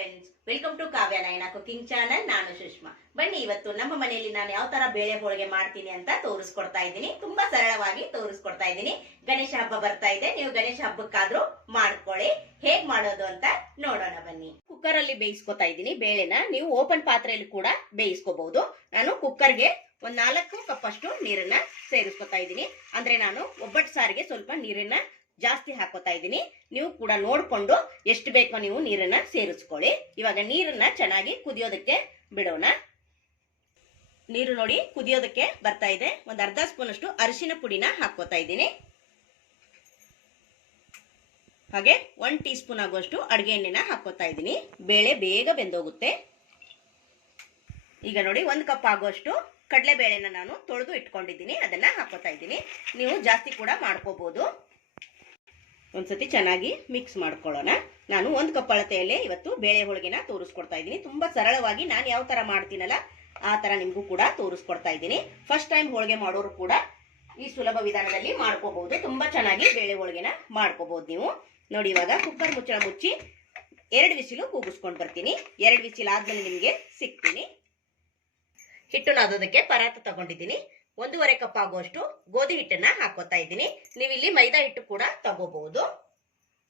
Friends welcome to Kavya Nayana cooking channel ನಾನು ಸುಷ್ಮಾ. ಬನ್ನಿ, ಇವತ್ತು ನಮ್ಮ ಮನೆಯಲ್ಲಿ ನಾನು ಯಾವ ತರ ಬೇಳೆ ಹೋಳಿಗೆ ಮಾಡ್ತೀನಿ ಅಂತ ತೋರಿಸ್ಕೊಡ್ತಾ ಇದ್ದೀನಿ. ತುಂಬಾ ಸರಳವಾಗಿ ತೋರಿಸ್ಕೊಡ್ತಾ ಇದ್ದೀನಿ. ಗಣೇಶ ಹಬ್ಬ ಬರ್ತಾ ಇದೆ. ನೀವು ಗಣೇಶ ಹಬ್ಬಕ್ಕಾದ್ರೂ ಮಾಡ್ಕೊಳ್ಳಿ. ಹೇಗ್ ಮಾಡೋದು ಅಂತ ನೋಡೋಣ ಬನ್ನಿ. ಕುಕ್ಕರ್ ಅಲ್ಲಿ ಬೇಯಿಸ್ಕೊತಾ ಇದ್ದೀನಿ ಬೇಳೆನ. ನೀವು ಓಪನ್ ಪಾತ್ರೆಯಲ್ಲಿ ಕೂಡ ಬೇಯಿಸ್ಕೋಬಹುದು. ನಾನು ಕುಕ್ಕರ್ಗೆ ಒಂದ್ ನಾಲ್ಕು ಕಪ್ ಅಷ್ಟು ನೀರನ್ನ ಸೇರಿಸ್ಕೊತಾ ಇದ್ದೀನಿ. ಅಂದ್ರೆ ನಾನು ಒಬ್ಬಟ್ಟು ಸಾರಿಗೆ ಸ್ವಲ್ಪ ನೀರನ್ನ ಜಾಸ್ತಿ ಹಾಕೋತಾ ಇದ್ದೀನಿ. ನೀವು ಕೂಡ ನೋಡಿಕೊಂಡು ಎಷ್ಟು ಬೇಕೋ ನೀವು ನೀರನ್ನ ಸೇರಿಸ್ಕೊಳ್ಳಿ. ಇವಾಗ ನೀರನ್ನ ಚೆನ್ನಾಗಿ ಕುದಿಯೋದಕ್ಕೆ ಬಿಡೋಣ. ನೀರು ನೋಡಿ ಕುದಿಯೋದಕ್ಕೆ ಬರ್ತಾ ಇದೆ. ಒಂದು ಅರ್ಧ ಸ್ಪೂನ್ ಅಷ್ಟು ಅರಿಶಿನ ಪುಡಿನ ಹಾಕೋತಾ ಇದ್ದೀನಿ. ಹಾಗೆ ಒನ್ ಟೀ ಸ್ಪೂನ್ ಆಗುವಷ್ಟು ಅಡುಗೆ ಎಣ್ಣೆನ ಹಾಕೋತಾ ಇದ್ದೀನಿ. ಬೇಳೆ ಬೇಗ ಬೆಂದೋಗುತ್ತೆ. ಈಗ ನೋಡಿ ಒಂದು ಕಪ್ ಆಗುವಷ್ಟು ಕಡಲೆಬೇಳೆನ ನಾನು ತೊಳೆದು ಇಟ್ಕೊಂಡಿದ್ದೀನಿ. ಅದನ್ನ ಹಾಕೋತಾ ಇದ್ದೀನಿ. ನೀವು ಜಾಸ್ತಿ ಕೂಡ ಮಾಡ್ಕೋಬಹುದು ಒಂದ್ಸತಿ ಚೆನ್ನಾಗಿ ಮಿಕ್ಸ್ ಮಾಡ್ಕೊಳ್ಳೋಣ. ನಾನು ಒಂದು ಕಪ್ ಅಳತೆಯಲ್ಲೇ ಇವತ್ತು ಬೇಳೆ ಹೋಳಿಗೆನ ತೋರಿಸ್ಕೊಡ್ತಾ ಇದ್ದೀನಿ. ತುಂಬಾ ಸರಳವಾಗಿ ನಾನು ಯಾವ ತರ ಮಾಡ್ತೀನಲ್ಲ, ಆ ತರ ನಿಮಗೂ ಕೂಡ ತೋರಿಸ್ಕೊಡ್ತಾ ಇದ್ದೀನಿ. ಫಸ್ಟ್ ಟೈಮ್ ಹೋಳಿಗೆ ಮಾಡೋರು ಕೂಡ ಈ ಸುಲಭ ವಿಧಾನದಲ್ಲಿ ಮಾಡ್ಕೋಬಹುದು. ತುಂಬಾ ಚೆನ್ನಾಗಿ ಬೇಳೆ ಹೋಳಿಗೆನ ಮಾಡ್ಕೋಬಹುದು ನೀವು. ನೋಡಿ, ಇವಾಗ ಕುಕ್ಕರ್ ಮುಚ್ಚಳ ಮುಚ್ಚಿ ಎರಡು ವಿಸಿಲು ಕೂಗಿಸ್ಕೊಂಡು ಬರ್ತೀನಿ. ಎರಡು ವಿಸಿಲ್ ಆದ್ಮೇಲೆ ನಿಮಗೆ ಸಿಗ್ತೀನಿ. ಹಿಟ್ಟು ನಾದೋದಕ್ಕೆ ಪರಾತ ತಗೊಂಡಿದ್ದೀನಿ. ಒಂದೂವರೆ ಕಪ್ ಆಗುವಷ್ಟು ಗೋಧಿ ಹಿಟ್ಟನ್ನ ಹಾಕೋತಾ ಇದ್ದೀನಿ. ನೀವು ಇಲ್ಲಿ ಮೈದಾ ಹಿಟ್ಟು ಕೂಡ ತಗೋಬಹುದು.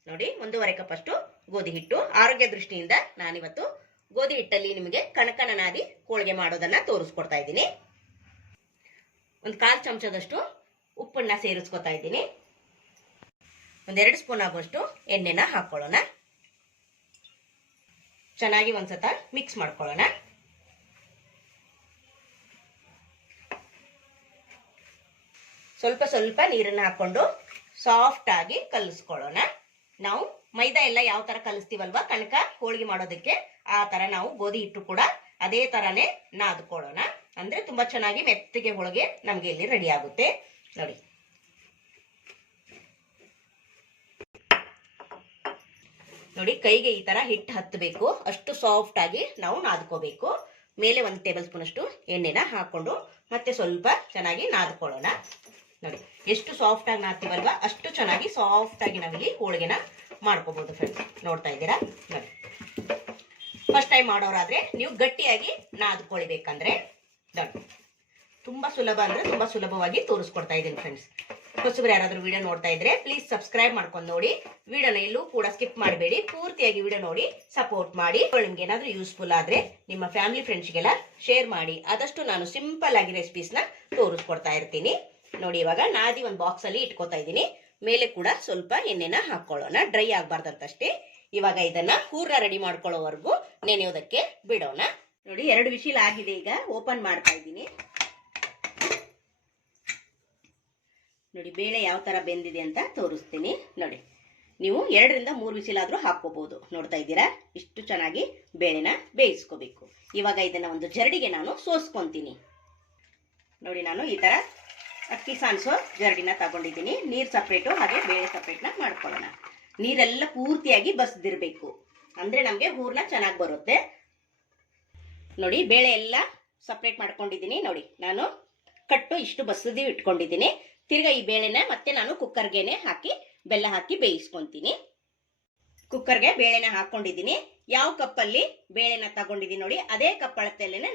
ನೋಡಿ, ಒಂದೂವರೆ ಕಪ್ ಅಷ್ಟು ಗೋಧಿ ಹಿಟ್ಟು. ಆರೋಗ್ಯ ದೃಷ್ಟಿಯಿಂದ ನಾನಿವತ್ತು ಗೋಧಿ ಹಿಟ್ಟಲ್ಲಿ ನಿಮಗೆ ಕಣಕಣನಾದಿ ಹೋಳಿಗೆ ಮಾಡೋದನ್ನ ತೋರಿಸ್ಕೊಡ್ತಾ ಇದ್ದೀನಿ. ಒಂದು ಕಾಲ್ ಚಮಚದಷ್ಟು ಉಪ್ಪನ್ನ ಸೇರಿಸ್ಕೊತಾ ಇದ್ದೀನಿ. ಒಂದೆರಡು ಸ್ಪೂನ್ ಆಗುವಷ್ಟು ಎಣ್ಣೆನ ಹಾಕೊಳ್ಳೋಣ. ಚೆನ್ನಾಗಿ ಒಂದ್ಸತ ಮಿಕ್ಸ್ ಮಾಡ್ಕೊಳ್ಳೋಣ. ಸ್ವಲ್ಪ ಸ್ವಲ್ಪ ನೀರನ್ನ ಹಾಕೊಂಡು ಸಾಫ್ಟ್ ಆಗಿ ಕಲಿಸ್ಕೊಳ್ಳೋಣ. ನಾವು ಮೈದಾ ಎಲ್ಲ ಯಾವ ತರ ಕಲಿಸ್ತೀವಲ್ವಾ? ಕಣಕ ಹೋಳಿಗೆ ಮಾಡೋದಕ್ಕೆ ಆ ತರ ನಾವು ಗೋಧಿ ಹಿಟ್ಟು ಕೂಡ ಅದೇ ತರನೇ ನಾದ್ಕೊಳ್ಳೋಣ. ಅಂದ್ರೆ ತುಂಬಾ ಚೆನ್ನಾಗಿ ಮೆತ್ತಗೆ ಹೋಳಿಗೆ ನಮ್ಗೆ ಇಲ್ಲಿ ರೆಡಿ ಆಗುತ್ತೆ. ನೋಡಿ. ನೋಡಿ, ಕೈಗೆ ಈ ತರ ಹಿಟ್ಟು ಹತ್ತಬೇಕು. ಅಷ್ಟು ಸಾಫ್ಟ್ ಆಗಿ ನಾವು ನಾದ್ಕೋಬೇಕು. ಮೇಲೆ ಒಂದು ಟೇಬಲ್ ಸ್ಪೂನ್ ಅಷ್ಟು ಎಣ್ಣೆನ ಹಾಕೊಂಡು ಮತ್ತೆ ಸ್ವಲ್ಪ ಚೆನ್ನಾಗಿ ನಾದ್ಕೊಳ್ಳೋಣ. ನೋಡಿ, ಎಷ್ಟು ಸಾಫ್ಟ್ ಆಗಿ ನಾತೀವಲ್ವಾ ಅಷ್ಟು ಚೆನ್ನಾಗಿ ಸಾಫ್ಟ್ ಆಗಿ ನಾವಿಲ್ಲಿ ಹೋಳಿಗೆನ ಮಾಡ್ಕೋಬಹುದು ಫ್ರೆಂಡ್ಸ್ ನೋಡ್ತಾ ಇದ್ದೀರಾ? ನೋಡಿ. ಫಸ್ಟ್ ಟೈಮ್ ಮಾಡೋರಾದ್ರೆ ನೀವು ಗಟ್ಟಿಯಾಗಿ ನಾದ್ಕೊಳ್ಬೇಕಂದ್ರೆ, ನೋಡಿ. ತುಂಬಾ ಸುಲಭ ಅಂದ್ರೆ ತುಂಬಾ ಸುಲಭವಾಗಿ ತೋರಿಸ್ಕೊಡ್ತಾ ಇದ್ದೀನಿ ಫ್ರೆಂಡ್ಸ್ ಹೊಸಬ್ರು ಯಾರಾದ್ರೂ ವಿಡಿಯೋ ನೋಡ್ತಾ ಇದ್ರೆ ಪ್ಲೀಸ್ ಸಬ್ಸ್ಕ್ರೈಬ್ ಮಾಡ್ಕೊಂಡು ನೋಡಿ. ವಿಡಿಯೋನ ಎಲ್ಲೂ ಕೂಡ ಸ್ಕಿಪ್ ಮಾಡಬೇಡಿ. ಪೂರ್ತಿಯಾಗಿ ವಿಡಿಯೋ ನೋಡಿ ಸಪೋರ್ಟ್ ಮಾಡಿ. ನಿಮ್ಗೆ ಏನಾದರೂ ಯೂಸ್ಫುಲ್ ಆದ್ರೆ ನಿಮ್ಮ ಫ್ಯಾಮಿಲಿ ಫ್ರೆಂಡ್ಸ್ಗೆಲ್ಲ ಶೇರ್ ಮಾಡಿ. ಆದಷ್ಟು ನಾನು ಸಿಂಪಲ್ ಆಗಿ ರೆಸಿಪೀಸ್ನ ತೋರಿಸ್ಕೊಡ್ತಾ ಇರ್ತೀನಿ. ನೋಡಿ, ಇವಾಗ ನಾದಿ ಒಂದು ಬಾಕ್ಸ್ ಅಲ್ಲಿ ಇಟ್ಕೋತಾ ಇದ್ದೀನಿ. ಮೇಲೆ ಕೂಡ ಸ್ವಲ್ಪ ಎಣ್ಣೆನ ಹಾಕೊಳ್ಳೋಣ. ಡ್ರೈ ಆಗ್ಬಾರ್ದಂತಷ್ಟೇ. ಇವಾಗ ಇದನ್ನ ಹೂರ್ನ ರೆಡಿ ಮಾಡ್ಕೊಳ್ಳೋವರೆಗೂ ನೆನೆಯೋದಕ್ಕೆ ಬಿಡೋಣ. ನೋಡಿ, ಎರಡು ವಿಶಿಲ್ ಆಗಿದೆ ಈಗ. ಓಪನ್ ಮಾಡ್ತಾ ಇದ್ದೀನಿ. ನೋಡಿ, ಬೇಳೆ ಯಾವ ತರ ಬೆಂದಿದೆ ಅಂತ ತೋರಿಸ್ತೀನಿ. ನೋಡಿ, ನೀವು ಎರಡರಿಂದ ಮೂರು ವಿಸಿಲಾದ್ರೂ ಹಾಕೋಬಹುದು ನೋಡ್ತಾ ಇದ್ದೀರಾ? ಇಷ್ಟು ಚೆನ್ನಾಗಿ ಬೇಳೆನ ಬೇಯಿಸ್ಕೋಬೇಕು. ಇವಾಗ ಇದನ್ನ ಒಂದು ಜರಡಿಗೆ ನಾನು ಸೋಸ್ಕೊಂತೀನಿ. ನೋಡಿ, ನಾನು ಈ ತರ ಅಕ್ಕಿ ಸಾಣಿಸೋ ಜರಡಿನ ತಗೊಂಡಿದ್ದೀನಿ. ನೀರು ಸಪ್ರೇಟು ಹಾಗೆ ಬೇಳೆ ಸಪ್ರೇಟ್ನ ಮಾಡ್ಕೊಳ್ಳೋಣ. ನೀರೆಲ್ಲ ಪೂರ್ತಿಯಾಗಿ ಬಸ್ದಿರಬೇಕು. ಅಂದ್ರೆ ನಮಗೆ ಹೂರ್ಣ ಚೆನ್ನಾಗಿ ಬರುತ್ತೆ. ನೋಡಿ, ಬೇಳೆ ಎಲ್ಲ ಸಪ್ರೇಟ್ ಮಾಡ್ಕೊಂಡಿದ್ದೀನಿ. ನೋಡಿ, ನಾನು ಕಟ್ಟು ಇಷ್ಟು ಬಸದಿ ಇಟ್ಕೊಂಡಿದ್ದೀನಿ. ತಿರ್ಗಾ ಈ ಬೇಳೆನ ಮತ್ತೆ ನಾನು ಕುಕ್ಕರ್ಗೆನೆ ಹಾಕಿ, ಬೆಲ್ಲ ಹಾಕಿ ಬೇಯಿಸ್ಕೊಂತೀನಿ. ಕುಕ್ಕರ್ಗೆ ಬೇಳೆನ ಹಾಕೊಂಡಿದ್ದೀನಿ. ಯಾವ ಕಪ್ಪಲ್ಲಿ ಬೇಳೆನ ತಗೊಂಡಿದ್ದೀನಿ ನೋಡಿ, ಅದೇ ಕಪ್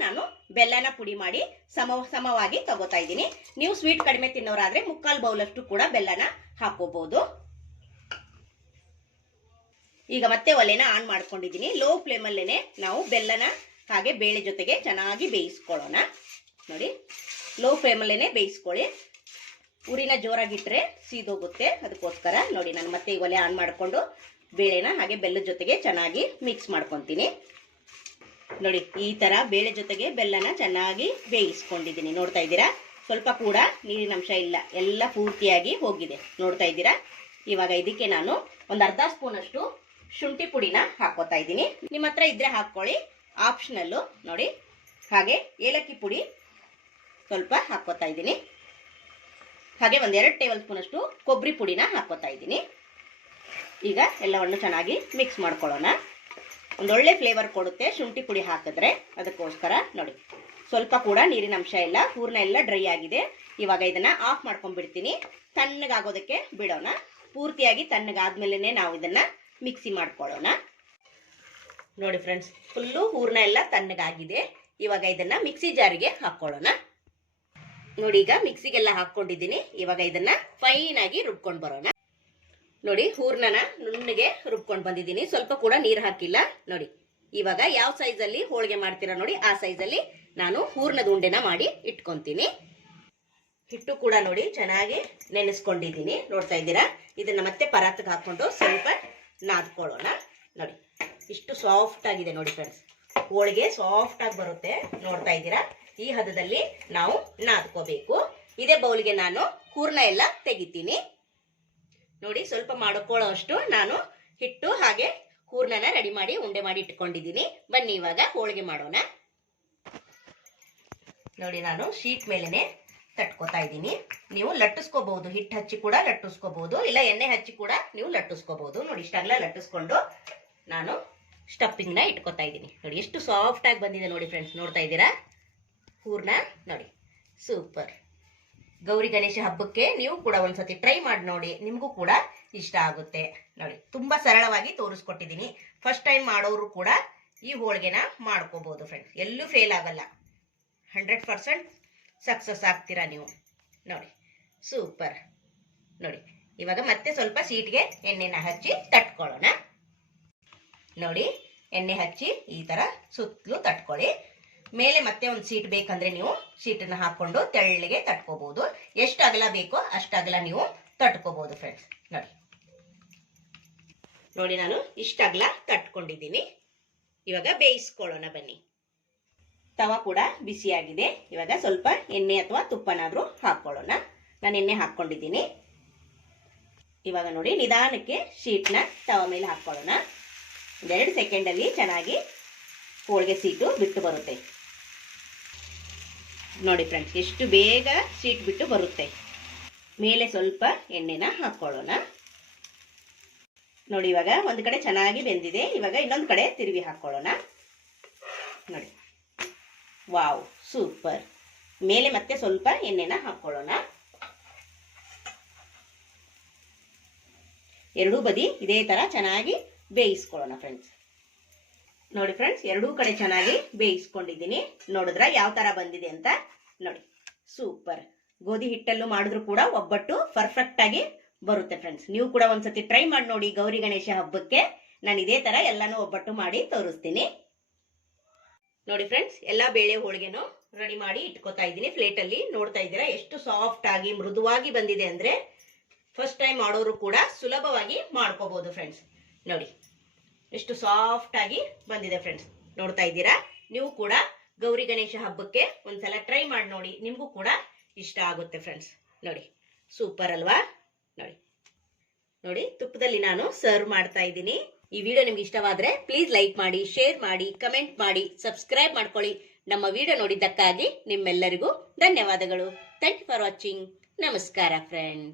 ನಾನು ಬೆಲ್ಲನ ಪುಡಿ ಮಾಡಿ ಸಮ, ಸಮವಾಗಿ ತಗೋತಾ ಇದ್ದೀನಿ. ನೀವು ಸ್ವೀಟ್ ಕಡಿಮೆ ತಿನ್ನೋರಾದ್ರೆ ಮುಕ್ಕಾಲು ಬೌಲಷ್ಟು ಕೂಡ ಬೆಲ್ಲನ ಹಾಕೋಬಹುದು ಈಗ ಮತ್ತೆ ಒಲೆನ ಆನ್ ಮಾಡ್ಕೊಂಡಿದ್ದೀನಿ. ಲೋ ಫ್ಲೇಮಲ್ಲೇನೆ ನಾವು ಬೆಲ್ಲನ ಹಾಗೆ ಬೇಳೆ ಜೊತೆಗೆ ಚೆನ್ನಾಗಿ ಬೇಯಿಸ್ಕೊಳ್ಳೋಣ. ನೋಡಿ, ಲೋ ಫ್ಲೇಮಲ್ಲೇನೆ ಬೇಯಿಸ್ಕೊಳ್ಳಿ. ಉರಿನ ಜೋರಾಗಿಟ್ರೆ ಸೀದೋಗುತ್ತೆ. ಅದಕ್ಕೋಸ್ಕರ ನೋಡಿ, ನಾನು ಮತ್ತೆ ಈ ಒಲೆ ಆನ್ ಮಾಡಿಕೊಂಡು ಬೇಳೆನ ಹಾಗೆ ಬೆಲ್ಲದ ಜೊತೆಗೆ ಚೆನ್ನಾಗಿ ಮಿಕ್ಸ್ ಮಾಡ್ಕೊತೀನಿ. ನೋಡಿ, ಈ ತರ ಬೇಳೆ ಜೊತೆಗೆ ಬೆಲ್ಲನ ಚೆನ್ನಾಗಿ ಬೇಯಿಸ್ಕೊಂಡಿದ್ದೀನಿ. ನೋಡ್ತಾ ಇದ್ದೀರಾ? ಸ್ವಲ್ಪ ಕೂಡ ನೀರಿನ ಅಂಶ ಇಲ್ಲ. ಎಲ್ಲ ಪೂರ್ತಿಯಾಗಿ ಹೋಗಿದೆ. ನೋಡ್ತಾ ಇದ್ದೀರಾ? ಇವಾಗ ಇದಕ್ಕೆ ನಾನು ಒಂದು ಅರ್ಧ ಸ್ಪೂನ್ ಅಷ್ಟು ಶುಂಠಿ ಪುಡಿನ ಹಾಕೋತಾ ಇದ್ದೀನಿ. ನಿಮ್ಮ ಹತ್ರ ಇದ್ರೆ ಹಾಕೊಳ್ಳಿ ಆಪ್ಷನಲ್ಲು ನೋಡಿ, ಹಾಗೆ ಏಲಕ್ಕಿ ಪುಡಿ ಸ್ವಲ್ಪ ಹಾಕೋತಾ ಇದ್ದೀನಿ. ಹಾಗೆ ಒಂದೆರಡು ಟೇಬಲ್ ಸ್ಪೂನ್ ಅಷ್ಟು ಕೊಬ್ಬರಿ ಪುಡಿನ ಹಾಕೋತಾ ಇದ್ದೀನಿ. ಈಗ ಎಲ್ಲವನ್ನು ಚೆನ್ನಾಗಿ ಮಿಕ್ಸ್ ಮಾಡ್ಕೊಳ್ಳೋಣ. ಒಂದೊಳ್ಳೆ ಫ್ಲೇವರ್ ಕೊಡುತ್ತೆ. ಶುಂಠಿ ಪುಡಿ ಹಾಕಿದ್ರೆ ಅದಕ್ಕೋಸ್ಕರ ನೋಡಿ. ಸ್ವಲ್ಪ ಕೂಡ ನೀರಿನ ಅಂಶ ಇಲ್ಲ. ಪೂರ್ಣ ಎಲ್ಲ ಡ್ರೈ ಆಗಿದೆ. ಇವಾಗ ಇದನ್ನ ಆಫ್ ಮಾಡ್ಕೊಂಡ್ಬಿಡ್ತೀನಿ. ತಣ್ಣಗಾಗೋದಕ್ಕೆ ಬಿಡೋಣ. ಪೂರ್ತಿಯಾಗಿ ತಣ್ಣಗಾದ್ಮೇಲೆ ನಾವು ಇದನ್ನ ಮಿಕ್ಸಿ ಮಾಡ್ಕೊಳ್ಳೋಣ. ನೋಡಿ ಫ್ರೆಂಡ್ಸ್ ಫುಲ್ಲು ಹೂರ್ಣ ಎಲ್ಲ ತಣ್ಣಗಾಗಿದೆ. ಇವಾಗ ಇದನ್ನ ಮಿಕ್ಸಿ ಜಾರಿಗೆ ಹಾಕೊಳ್ಳೋಣ ನೋಡಿ ಈಗ ಮಿಕ್ಸಿಗೆಲ್ಲ ಹಾಕೊಂಡಿದ್ದೀನಿ ಇವಾಗ ಇದನ್ನ ಫೈನ್ ಆಗಿ ರುಬ್ಕೊಂಡು ಬರೋಣ. ನೋಡಿ, ಹೂರ್ಣನ ನುಣ್ಣಗೆ ರುಬ್ಕೊಂಡು ಬಂದಿದ್ದೀನಿ. ಸ್ವಲ್ಪ ಕೂಡ ನೀರು ಹಾಕಿಲ್ಲ. ನೋಡಿ, ಇವಾಗ ಯಾವ ಸೈಜಲ್ಲಿ ಹೋಳಿಗೆ ಮಾಡ್ತೀರಾ ನೋಡಿ, ಆ ಸೈಜಲ್ಲಿ ನಾನು ಹೂರ್ಣದ ಉಂಡೆನ ಮಾಡಿ ಇಟ್ಕೊಂತೀನಿ. ಹಿಟ್ಟು ಕೂಡ ನೋಡಿ ಚೆನ್ನಾಗಿ ನೆನೆಸ್ಕೊಂಡಿದ್ದೀನಿ. ನೋಡ್ತಾ ಇದ್ದೀರಾ? ಇದನ್ನ ಮತ್ತೆ ಪರಾತಕ್ಕೆ ಹಾಕೊಂಡು ಸ್ವಲ್ಪ ನಾದ್ಕೊಳ್ಳೋಣ. ನೋಡಿ, ಇಷ್ಟು ಸಾಫ್ಟ್ ಆಗಿದೆ ನೋಡಿ ಫ್ರೆಂಡ್ಸ್ ಹೋಳಿಗೆ ಸಾಫ್ಟ್ ಆಗಿ ಬರುತ್ತೆ. ನೋಡ್ತಾ ಇದ್ದೀರಾ? ಈ ಹದದಲ್ಲಿ ನಾವು ನಾದ್ಕೋಬೇಕು. ಇದೇ ಬೌಲ್ಗೆ ನಾನು ಹೂರ್ಣ ಎಲ್ಲ ತೆಗಿತೀನಿ. ನೋಡಿ, ಸ್ವಲ್ಪ ಮಾಡ್ಕೊಳ್ಳೋ ಅಷ್ಟು ನಾನು ಹಿಟ್ಟು ಹಾಗೆ ಹೂರ್ಣನ ರೆಡಿ ಮಾಡಿ ಉಂಡೆ ಮಾಡಿ ಇಟ್ಕೊಂಡಿದ್ದೀನಿ. ಬನ್ನಿ, ಇವಾಗ ಹೋಳಿಗೆ ಮಾಡೋಣ. ನೋಡಿ, ನಾನು ಶೀಟ್ ಮೇಲೆನೆ ತಟ್ಕೋತಾ ಇದ್ದೀನಿ. ನೀವು ಲಟ್ಟಿಸ್ಕೋಬಹುದು ಹಿಟ್ಟು ಹಚ್ಚಿ ಕೂಡ ಲಟ್ಟಿಸ್ಕೋಬಹುದು, ಇಲ್ಲ ಎಣ್ಣೆ ಹಚ್ಚಿ ಕೂಡ ನೀವು ಲಟ್ಟಿಸ್ಕೋಬಹುದು. ನೋಡಿ, ಇಷ್ಟಾಗ್ಲ ಲಟ್ಟಿಸ್ಕೊಂಡು ನಾನು ಸ್ಟಫಿಂಗ್ನ ಇಟ್ಕೋತಾ ಇದ್ದೀನಿ. ನೋಡಿ, ಎಷ್ಟು ಸಾಫ್ಟ್ ಆಗಿ ಬಂದಿದೆ ನೋಡಿ ಫ್ರೆಂಡ್ಸ್ ನೋಡ್ತಾ ಇದ್ದೀರಾ? ಹೂರ್ಣ, ನೋಡಿ ಸೂಪರ್ ಗೌರಿ ಗಣೇಶ ಹಬ್ಬಕ್ಕೆ ನೀವು ಕೂಡ ಒಂದ್ಸತಿ ಟ್ರೈ ಮಾಡಿ ನೋಡಿ, ನಿಮಗೂ ಕೂಡ ಇಷ್ಟ ಆಗುತ್ತೆ. ನೋಡಿ, ತುಂಬಾ ಸರಳವಾಗಿ ತೋರಿಸ್ಕೊಟ್ಟಿದ್ದೀನಿ. ಫಸ್ಟ್ ಟೈಮ್ ಮಾಡೋರು ಕೂಡ ಈ ಹೋಳಿಗೆನ ಮಾಡ್ಕೋಬಹುದು ಫ್ರೆಂಡ್ಸ್ ಎಲ್ಲೂ ಫೇಲ್ ಆಗಲ್ಲ. ಹಂಡ್ರೆಡ್ ಪರ್ಸೆಂಟ್ ಸಕ್ಸಸ್ ಆಗ್ತೀರಾ ನೀವು. ನೋಡಿ ಸೂಪರ್ ನೋಡಿ, ಇವಾಗ ಮತ್ತೆ ಸ್ವಲ್ಪ ಸೀಟ್ಗೆ ಎಣ್ಣೆನ ಹಚ್ಚಿ ತಟ್ಕೊಳ್ಳೋಣ. ನೋಡಿ, ಎಣ್ಣೆ ಹಚ್ಚಿ ಈ ತರ ಸುತ್ತಲೂ ತಟ್ಕೊಳ್ಳಿ. ಮೇಲೆ ಮತ್ತೆ ಒಂದು ಸೀಟ್ ಬೇಕಂದ್ರೆ ನೀವು ಸೀಟನ್ನ ಹಾಕೊಂಡು ತೆಳ್ಳಗೆ ತಟ್ಕೋಬಹುದು ಎಷ್ಟು ಅಗಲ ಬೇಕೋ ಅಷ್ಟು ಅಗಲ ನೀವು ತಟ್ಕೋಬಹುದು ಫ್ರೆಂಡ್ಸ್ ನೋಡಿ. ನೋಡಿ ನಾನು ಇಷ್ಟು ಅಗಲ ತಟ್ಕೊಂಡಿದ್ದೀನಿ. ಇವಾಗ ಬೇಯಿಸ್ಕೊಳ್ಳೋಣ ಬನ್ನಿ. ತವ ಕೂಡ ಬಿಸಿಯಾಗಿದೆ ಇವಾಗ ಸ್ವಲ್ಪ ಎಣ್ಣೆ ಅಥವಾ ತುಪ್ಪನಾದರೂ ಹಾಕೊಳ್ಳೋಣ. ನಾನು ಎಣ್ಣೆ ಹಾಕೊಂಡಿದ್ದೀನಿ. ಇವಾಗ ನೋಡಿ ನಿಧಾನಕ್ಕೆ ಶೀಟ್ನ ತವ ಮೇಲೆ ಹಾಕೊಳ್ಳೋಣ. ಒಂದೆರಡು ಸೆಕೆಂಡಲ್ಲಿ ಚೆನ್ನಾಗಿ ಹೋಳಿಗೆ ಸೀಟು ಬಿಟ್ಟು ಬರುತ್ತೆ. ನೋಡಿ ಫ್ರೆಂಡ್ಸ್ ಎಷ್ಟು ಬೇಗ ಸೀಟ್ ಬಿಟ್ಟು ಬರುತ್ತೆ. ಮೇಲೆ ಸ್ವಲ್ಪ ಎಣ್ಣೆನ ಹಾಕೊಳ್ಳೋಣ. ನೋಡಿ, ಇವಾಗ ಒಂದು ಕಡೆ ಚೆನ್ನಾಗಿ ಬೆಂದಿದೆ. ಇವಾಗ ಇನ್ನೊಂದು ಕಡೆ ತಿರುವಿ ಹಾಕ್ಕೊಳ್ಳೋಣ ನೋಡಿ. Wow, super. ಮೇಲೆ ಮತ್ತೆ ಸ್ವಲ್ಪ ಎಣ್ಣೆನ ಹಾಕೊಳ್ಳೋಣ. ಎರಡೂ ಬದಿ ಇದೇ ತರ ಚೆನ್ನಾಗಿ ಬೇಯಿಸ್ಕೊಳ್ಳೋಣ ಫ್ರೆಂಡ್ಸ್ ನೋಡಿ ಫ್ರೆಂಡ್ಸ್ ಎರಡೂ ಕಡೆ ಚೆನ್ನಾಗಿ ಬೇಯಿಸ್ಕೊಂಡಿದ್ದೀನಿ. ನೋಡಿದ್ರ ಯಾವ ತರ ಬಂದಿದೆ ಅಂತ? ನೋಡಿ ಸೂಪರ್ ಗೋಧಿ ಹಿಟ್ಟಲ್ಲೂ ಮಾಡಿದ್ರು ಕೂಡ ಒಬ್ಬಟ್ಟು ಪರ್ಫೆಕ್ಟ್ ಆಗಿ ಬರುತ್ತೆ ಫ್ರೆಂಡ್ಸ್ ನೀವು ಕೂಡ ಒಂದ್ಸತಿ ಟ್ರೈ ಮಾಡಿ ನೋಡಿ ಗೌರಿ ಗಣೇಶ ಹಬ್ಬಕ್ಕೆ. ನಾನು ಇದೇ ತರ ಎಲ್ಲಾನು ಒಬ್ಬಟ್ಟು ಮಾಡಿ ತೋರಿಸ್ತೀನಿ. ನೋಡಿ ಫ್ರೆಂಡ್ಸ್ ಎಲ್ಲಾ ಬೇಳೆ ಹೋಳಿಗೆನು ರೆಡಿ ಮಾಡಿ ಇಟ್ಕೋತಾ ಇದ್ದೀನಿ. ಪ್ಲೇಟ್ ಅಲ್ಲಿ ನೋಡ್ತಾ ಇದ್ದೀರಾ ಎಷ್ಟು ಸಾಫ್ಟ್ ಆಗಿ, ಮೃದುವಾಗಿ ಬಂದಿದೆ ಅಂದ್ರೆ ಫಸ್ಟ್ ಟೈಮ್ ಮಾಡೋರು ಕೂಡ ಸುಲಭವಾಗಿ ಮಾಡ್ಕೋಬಹುದು ಫ್ರೆಂಡ್ಸ್ ನೋಡಿ ಎಷ್ಟು ಸಾಫ್ಟ್ ಆಗಿ ಬಂದಿದೆ ಫ್ರೆಂಡ್ಸ್ ನೋಡ್ತಾ ಇದ್ದೀರಾ? ನೀವು ಕೂಡ ಗೌರಿ ಗಣೇಶ ಹಬ್ಬಕ್ಕೆ ಒಂದ್ಸಲ ಟ್ರೈ ಮಾಡಿ ನೋಡಿ. ನಿಮಗೂ ಕೂಡ ಇಷ್ಟ ಆಗುತ್ತೆ ಫ್ರೆಂಡ್ಸ್ ನೋಡಿ ಸೂಪರ್ ಅಲ್ವಾ? ನೋಡಿ ನೋಡಿ, ತುಪ್ಪದಲ್ಲಿ ನಾನು ಸರ್ವ್ ಮಾಡ್ತಾ ಇದ್ದೀನಿ. ಈ ವಿಡಿಯೋ ನಿಮ್ಗೆ ಇಷ್ಟವಾದ್ರೆ ಪ್ಲೀಸ್ ಲೈಕ್ ಮಾಡಿ ಶೇರ್ ಮಾಡಿ ಕಮೆಂಟ್ ಮಾಡಿ ಸಬ್ಸ್ಕ್ರೈಬ್ ಮಾಡ್ಕೊಳ್ಳಿ. ನಮ್ಮ ವಿಡಿಯೋ ನೋಡಿದ್ದಕ್ಕಾಗಿ ನಿಮ್ಮೆಲ್ಲರಿಗೂ ಧನ್ಯವಾದಗಳು. ಥ್ಯಾಂಕ್ ಯು ಫಾರ್ ವಾಚಿಂಗ್ ನಮಸ್ಕಾರ ಫ್ರೆಂಡ್ಸ್